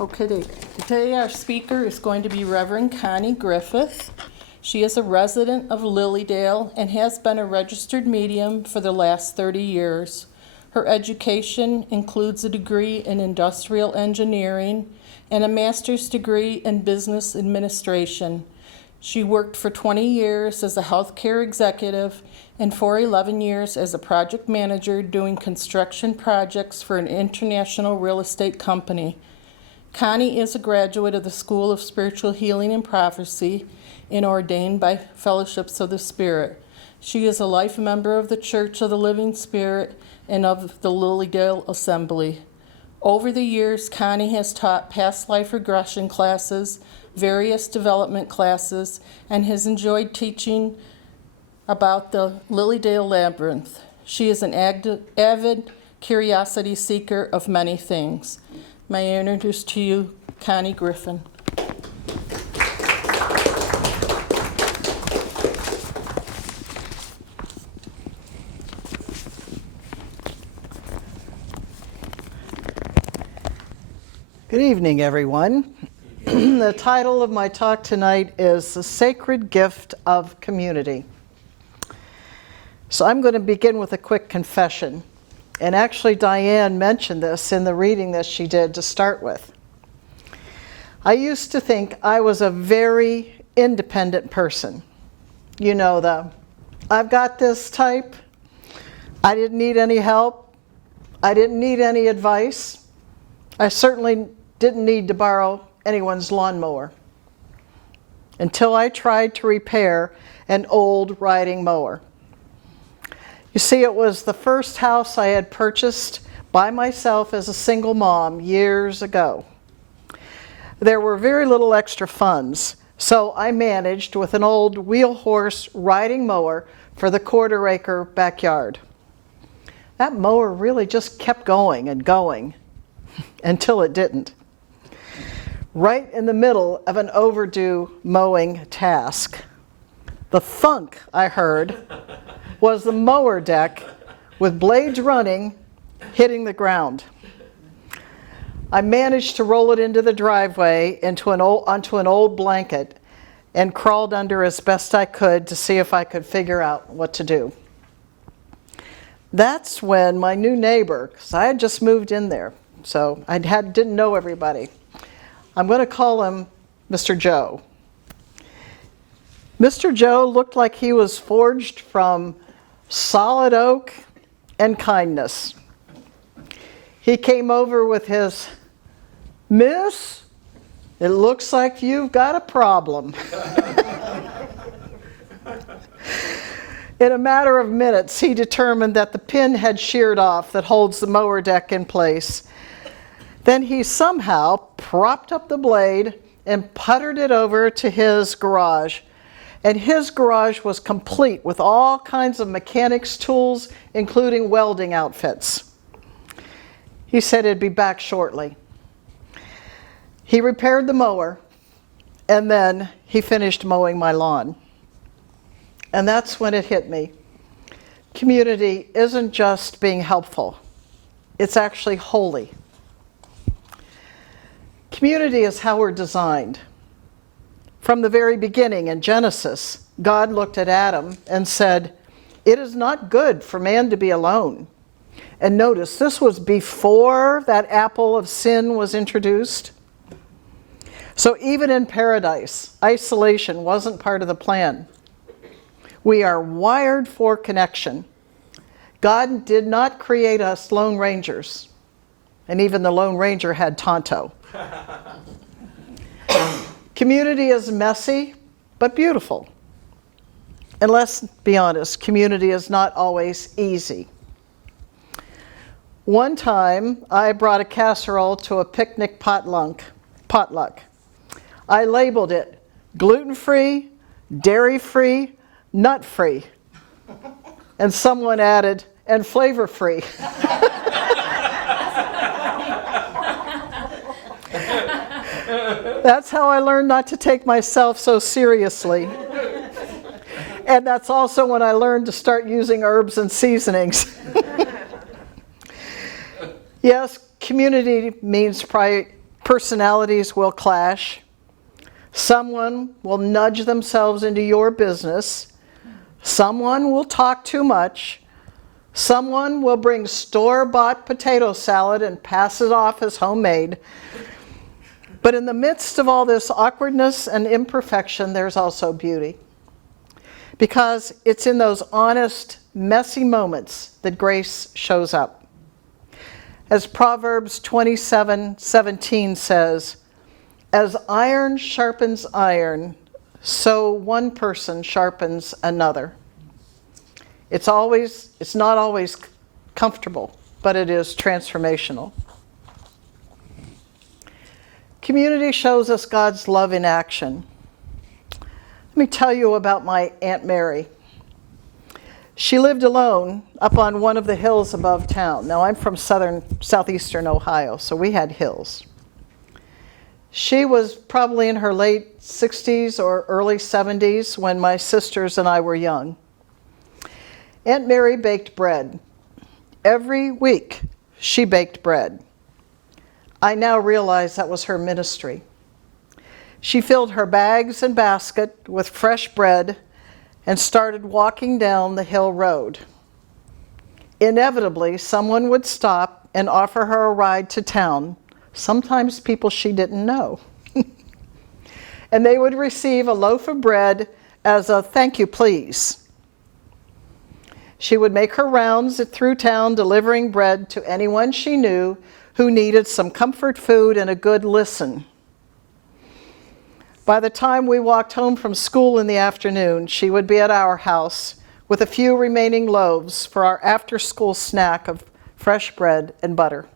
Okay, today our speaker is going to be Reverend Connie Griffith. She is a resident of Lilydale and has been a registered medium for the last 30 years. Her education includes a degree in industrial engineering and a master's degree in business administration. She worked for 20 years as a healthcare executive and for 11 years as a project manager doing construction projects for an international real estate company. Connie is a graduate of the School of Spiritual Healing and Prophecy and ordained by Fellowships of the Spirit. She is a life member of the Church of the Living Spirit and of the Lilydale Assembly. Over the years, Connie has taught past life regression classes, various development classes, and has enjoyed teaching about the Lilydale Labyrinth. She is an avid curiosity seeker of many things. May I introduce to you Connie Griffith. Good evening, everyone. The title of my talk tonight is The Sacred Gift of Community. So I'm going to begin with a quick confession. And actually, Diane mentioned this in the reading that she did to start with. I used to think I was a very independent person. You know, I've got this type. I didn't need any help. I didn't need any advice. I certainly didn't need to borrow anyone's lawnmower until I tried to repair an old riding mower. You see, it was the first house I had purchased by myself as a single mom years ago. There were very little extra funds, so I managed with an old wheel horse riding mower for the quarter-acre backyard. That mower really just kept going and going until it didn't. Right in the middle of an overdue mowing task, the thunk I heard was the mower deck with blades running, hitting the ground. I managed to roll it into the driveway onto an old blanket and crawled under as best I could to see if I could figure out what to do. That's when my new neighbor, because I had just moved in there, so I didn't know everybody. I'm going to call him Mr. Joe. Mr. Joe looked like he was forged from solid oak and kindness. He came over with his, "Miss, it looks like you've got a problem." In a matter of minutes, he determined that the pin had sheared off that holds the mower deck in place. Then he somehow propped up the blade and puttered it over to his garage. And his garage was complete with all kinds of mechanics tools, including welding outfits. He said he'd be back shortly. He repaired the mower, and then he finished mowing my lawn. And that's when it hit me. Community isn't just being helpful. It's actually holy. Community is how we're designed. From the very beginning in Genesis, God looked at Adam and said, "It is not good for man to be alone." And notice, this was before that apple of sin was introduced. So even in paradise, isolation wasn't part of the plan. We are wired for connection. God did not create us Lone Rangers. And even the Lone Ranger had Tonto. Community is messy, but beautiful. And let's be honest, community is not always easy. One time, I brought a casserole to a picnic potluck. I labeled it gluten-free, dairy-free, nut-free. And someone added, and flavor-free. That's how I learned not to take myself so seriously. And that's also when I learned to start using herbs and seasonings. Yes, community means Personalities will clash. Someone will nudge themselves into your business. Someone will talk too much. Someone will bring store-bought potato salad and pass it off as homemade. But in the midst of all this awkwardness and imperfection, there's also beauty. Because it's in those honest, messy moments that grace shows up. As Proverbs 27:17 says, as iron sharpens iron, so one person sharpens another. It's not always comfortable, but it is transformational. Community shows us God's love in action. Let me tell you about my Aunt Mary. She lived alone up on one of the hills above town. Now, I'm from southeastern Ohio, so we had hills. She was probably in her late 60s or early 70s when my sisters and I were young. Aunt Mary baked bread. Every week, she baked bread. I now realize that was her ministry. She filled her bags and basket with fresh bread and started walking down the hill road. Inevitably, someone would stop and offer her a ride to town, sometimes people she didn't know. And they would receive a loaf of bread as a thank you, please. She would make her rounds through town delivering bread to anyone she knew who needed some comfort food and a good listen. By the time we walked home from school in the afternoon, she would be at our house with a few remaining loaves for our after-school snack of fresh bread and butter.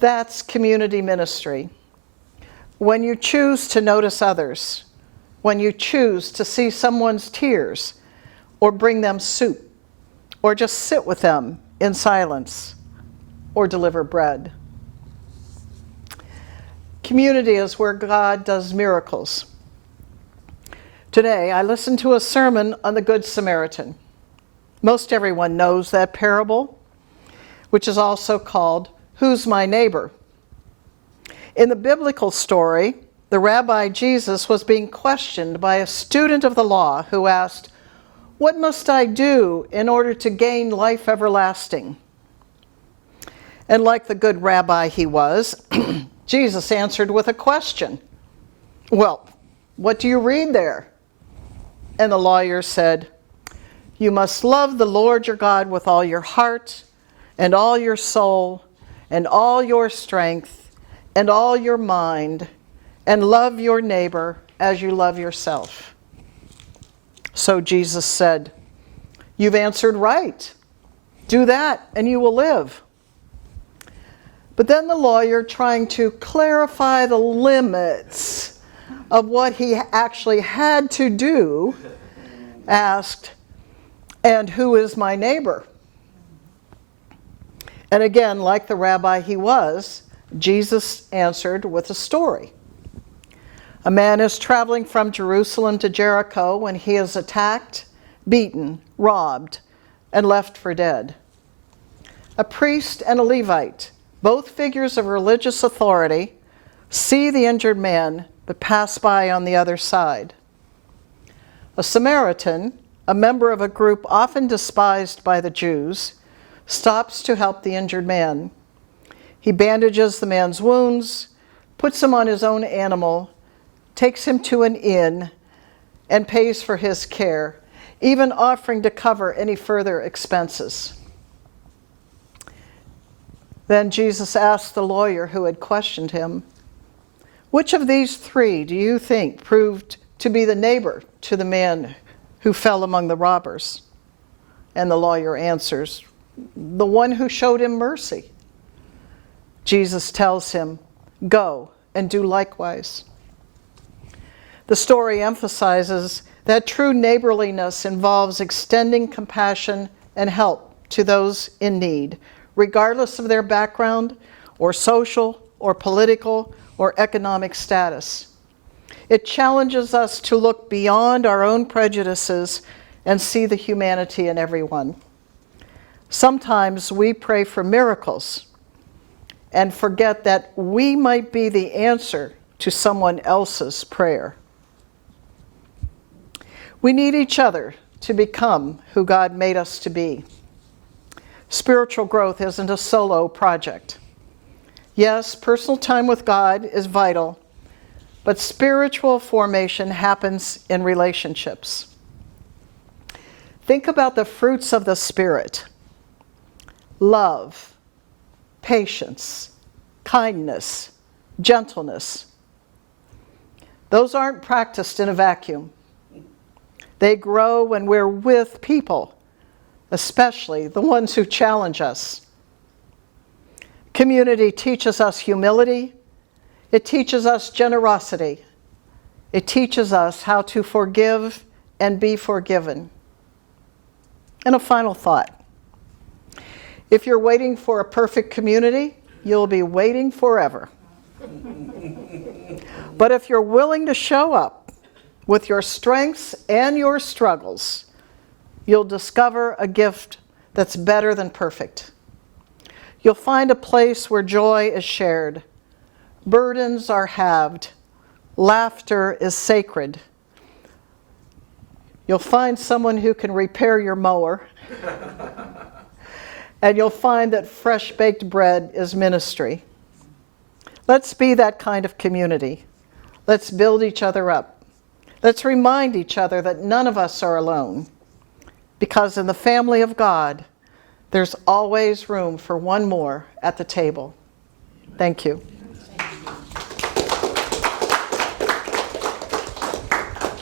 That's community ministry. When you choose to notice others, when you choose to see someone's tears, or bring them soup, or just sit with them in silence, or deliver bread. Community is where God does miracles. Today, I listened to a sermon on the Good Samaritan. Most everyone knows that parable, which is also called, Who's My Neighbor? In the biblical story, the Rabbi Jesus was being questioned by a student of the law who asked, what must I do in order to gain life everlasting? And like the good rabbi he was, Jesus answered with a question. Well, what do you read there? And the lawyer said, you must love the Lord your God with all your heart and all your soul and all your strength and all your mind, and love your neighbor as you love yourself. So Jesus said, you've answered right. Do that and you will live. But then the lawyer, trying to clarify the limits of what he actually had to do, asked, and who is my neighbor? And again, like the rabbi he was, Jesus answered with a story. A man is traveling from Jerusalem to Jericho when he is attacked, beaten, robbed, and left for dead. A priest and a Levite, both figures of religious authority, see the injured man but pass by on the other side. A Samaritan, a member of a group often despised by the Jews, stops to help the injured man. He bandages the man's wounds, puts him on his own animal, takes him to an inn, and pays for his care, even offering to cover any further expenses. Then Jesus asked the lawyer who had questioned him, which of these three do you think proved to be the neighbor to the man who fell among the robbers? And the lawyer answers, the one who showed him mercy. Jesus tells him, go and do likewise. The story emphasizes that true neighborliness involves extending compassion and help to those in need, regardless of their background or social or political or economic status. It challenges us to look beyond our own prejudices and see the humanity in everyone. Sometimes we pray for miracles, and forget that we might be the answer to someone else's prayer. We need each other to become who God made us to be. Spiritual growth isn't a solo project. Yes, personal time with God is vital, but spiritual formation happens in relationships. Think about the fruits of the Spirit: love, patience, kindness, gentleness. Those aren't practiced in a vacuum. They grow when we're with people, especially the ones who challenge us. Community teaches us humility. It teaches us generosity. It teaches us how to forgive and be forgiven. And a final thought. If you're waiting for a perfect community, you'll be waiting forever. But if you're willing to show up with your strengths and your struggles, you'll discover a gift that's better than perfect. You'll find a place where joy is shared, burdens are halved, laughter is sacred. You'll find someone who can repair your mower, and you'll find that fresh baked bread is ministry. Let's be that kind of community. Let's build each other up. Let's remind each other that none of us are alone, because in the family of God, there's always room for one more at the table. Thank you.